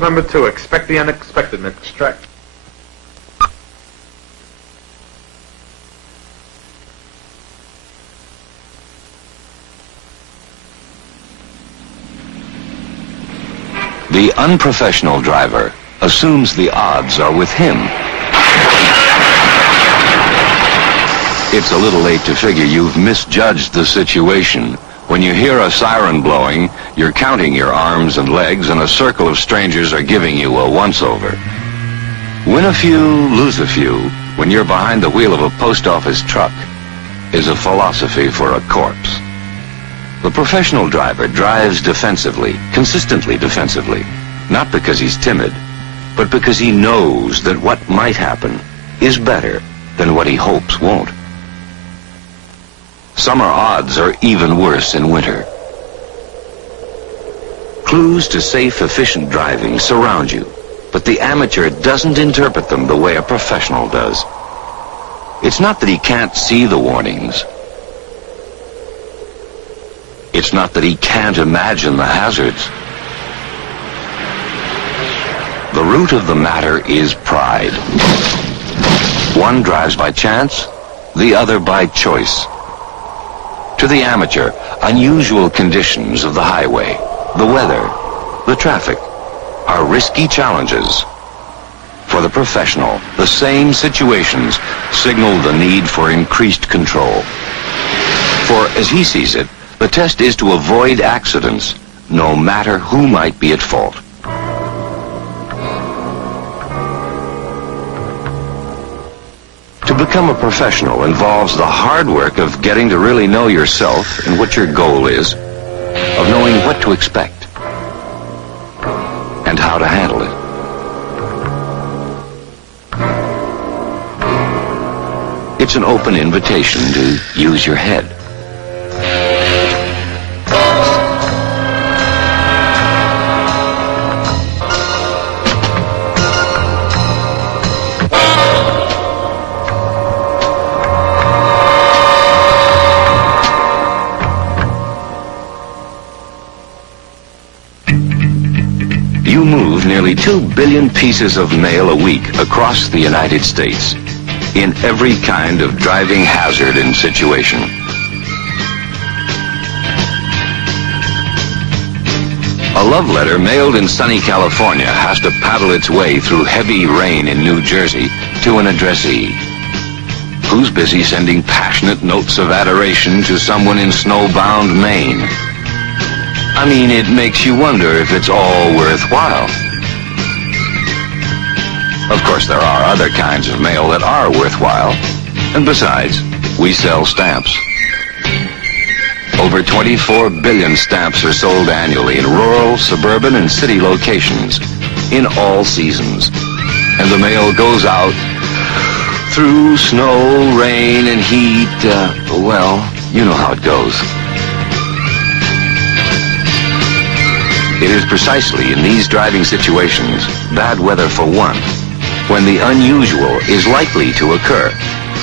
Number 2, expect the unexpected and extract. The unprofessional driver assumes the odds are with him. It's a little late to figure you've misjudged the situation. When you hear a siren blowing, you're counting your arms and legs, and a circle of strangers are giving you a once-over. Win a few, lose a few, when you're behind the wheel of a post office truck, is a philosophy for a corpse. The professional driver drives defensively, consistently defensively, not because he's timid, but because he knows that what might happen is better than what he hopes won't. Summer odds are even worse in winter. Clues to safe, efficient driving surround you, but the amateur doesn't interpret them the way a professional does. It's not that he can't see the warnings. It's not that he can't imagine the hazards. The root of the matter is pride. One drives by chance, the other by choice. To the amateur, unusual conditions of the highway, the weather, the traffic, are risky challenges. For the professional, the same situations signal the need for increased control. For, as he sees it, the test is to avoid accidents, no matter who might be at fault. To become a professional involves the hard work of getting to really know yourself and what your goal is, of knowing what to expect and how to handle it. It's an open invitation to use your head. You move nearly 2 billion pieces of mail a week across the United States, in every kind of driving hazard and situation. A love letter mailed in sunny California has to paddle its way through heavy rain in New Jersey to an addressee, who's busy sending passionate notes of adoration to someone in snowbound Maine. I mean, it makes you wonder if it's all worthwhile. Of course, there are other kinds of mail that are worthwhile. And besides, we sell stamps. Over 24 billion stamps are sold annually in rural, suburban, and city locations, in all seasons. And the mail goes out through snow, rain, and heat. Well, you know how it goes. It is precisely in these driving situations, bad weather for one, when the unusual is likely to occur,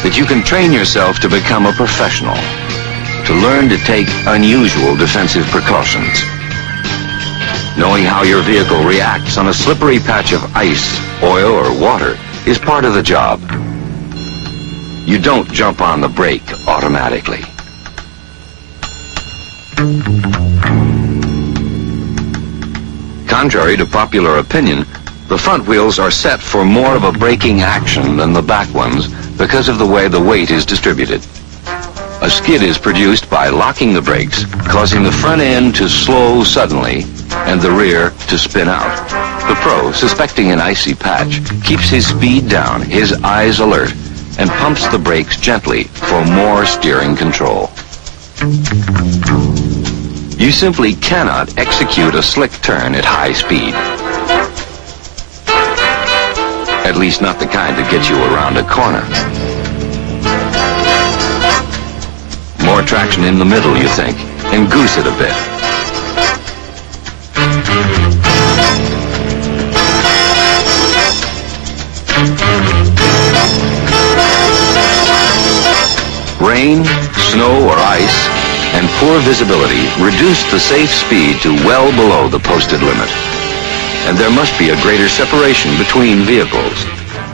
that you can train yourself to become a professional, to learn to take unusual defensive precautions. Knowing how your vehicle reacts on a slippery patch of ice, oil, or water is part of the job. You don't jump on the brake automatically. Contrary to popular opinion, the front wheels are set for more of a braking action than the back ones because of the way the weight is distributed. A skid is produced by locking the brakes, causing the front end to slow suddenly and the rear to spin out. The pro, suspecting an icy patch, keeps his speed down, his eyes alert, and pumps the brakes gently for more steering control. You simply cannot execute a slick turn at high speed. At least not the kind that gets you around a corner. More traction in the middle, you think, and goose it a bit. Rain, snow, or ice, and poor visibility reduced the safe speed to well below the posted limit. and there must be a greater separation between vehicles.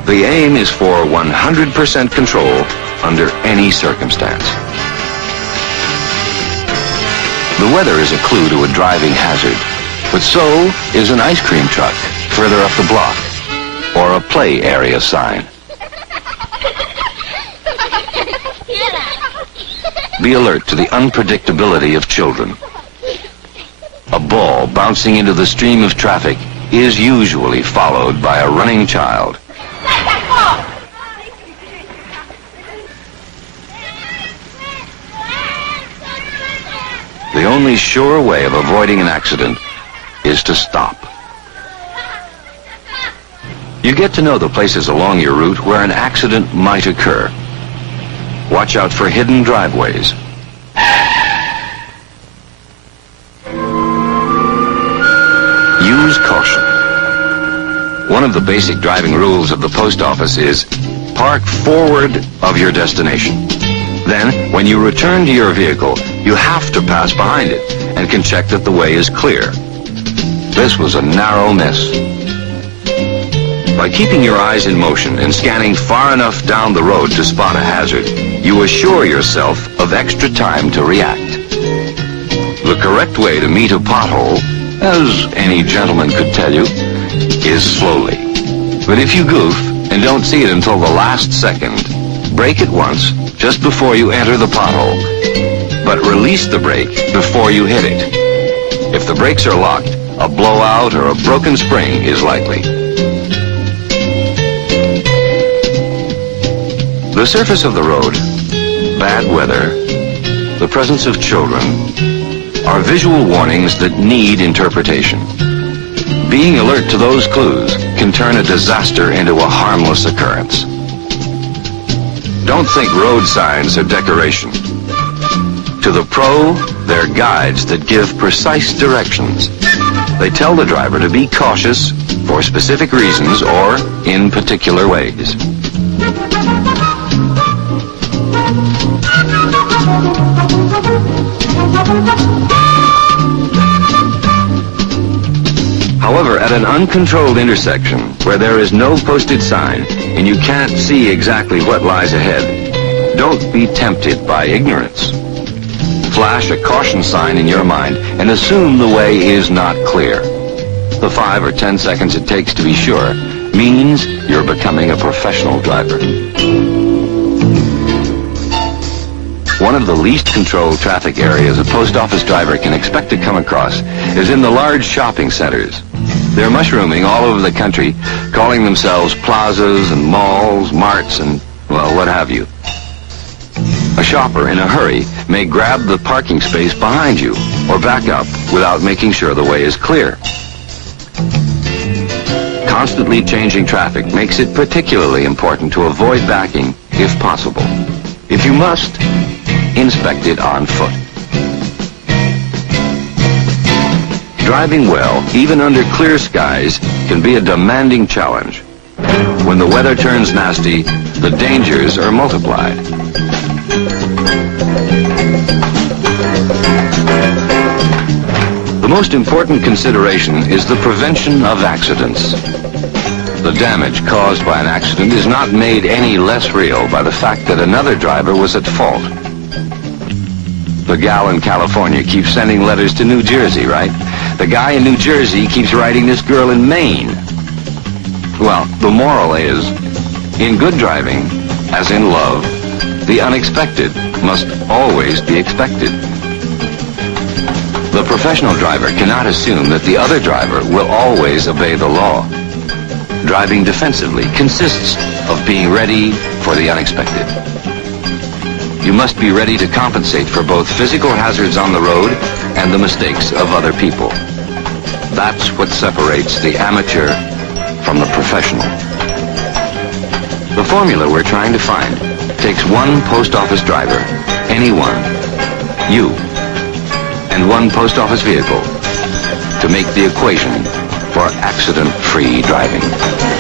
The aim is for 100% control under any circumstance. The weather is a clue to a driving hazard, but so is an ice cream truck further up the block, or a play area sign. Be alert to the unpredictability of children. A ball bouncing into the stream of traffic is usually followed by a running child. The only sure way of avoiding an accident is to stop. You get to know the places along your route where an accident might occur. Watch out for hidden driveways. Use caution. One of the basic driving rules of the post office is park forward of your destination. Then, when you return to your vehicle, you have to pass behind it and can check that the way is clear. This was a narrow miss. By keeping your eyes in motion and scanning far enough down the road to spot a hazard, you assure yourself of extra time to react. The correct way to meet a pothole, as any gentleman could tell you, is slowly. But if you goof and don't see it until the last second, brake it once just before you enter the pothole, but release the brake before you hit it. If the brakes are locked, a blowout or a broken spring is likely. The surface of the road, bad weather, the presence of children, are visual warnings that need interpretation. Being alert to those clues can turn a disaster into a harmless occurrence. Don't think road signs are decoration. To the pro, they're guides that give precise directions. They tell the driver to be cautious for specific reasons or in particular ways. However, at an uncontrolled intersection where there is no posted sign and you can't see exactly what lies ahead, don't be tempted by ignorance. Flash a caution sign in your mind and assume the way is not clear. The 5 or 10 seconds it takes to be sure means you're becoming a professional driver. One of the least controlled traffic areas a post office driver can expect to come across is in the large shopping centers. They're mushrooming all over the country, calling themselves plazas and malls, marts, and, well, what have you. A shopper in a hurry may grab the parking space behind you or back up without making sure the way is clear. Constantly changing traffic makes it particularly important to avoid backing if possible. If you must, inspect it on foot. Driving well, even under clear skies, can be a demanding challenge. When the weather turns nasty, the dangers are multiplied. The most important consideration is the prevention of accidents. The damage caused by an accident is not made any less real by the fact that another driver was at fault. The gal in California keeps sending letters to New Jersey, right? The guy in New Jersey keeps writing this girl in Maine. Well, the moral is, in good driving, as in love, the unexpected must always be expected. The professional driver cannot assume that the other driver will always obey the law. Driving defensively consists of being ready for the unexpected. You must be ready to compensate for both physical hazards on the road and the mistakes of other people. That's what separates the amateur from the professional. The formula we're trying to find takes one post office driver, anyone, you, and one post office vehicle to make the equation for accident-free driving.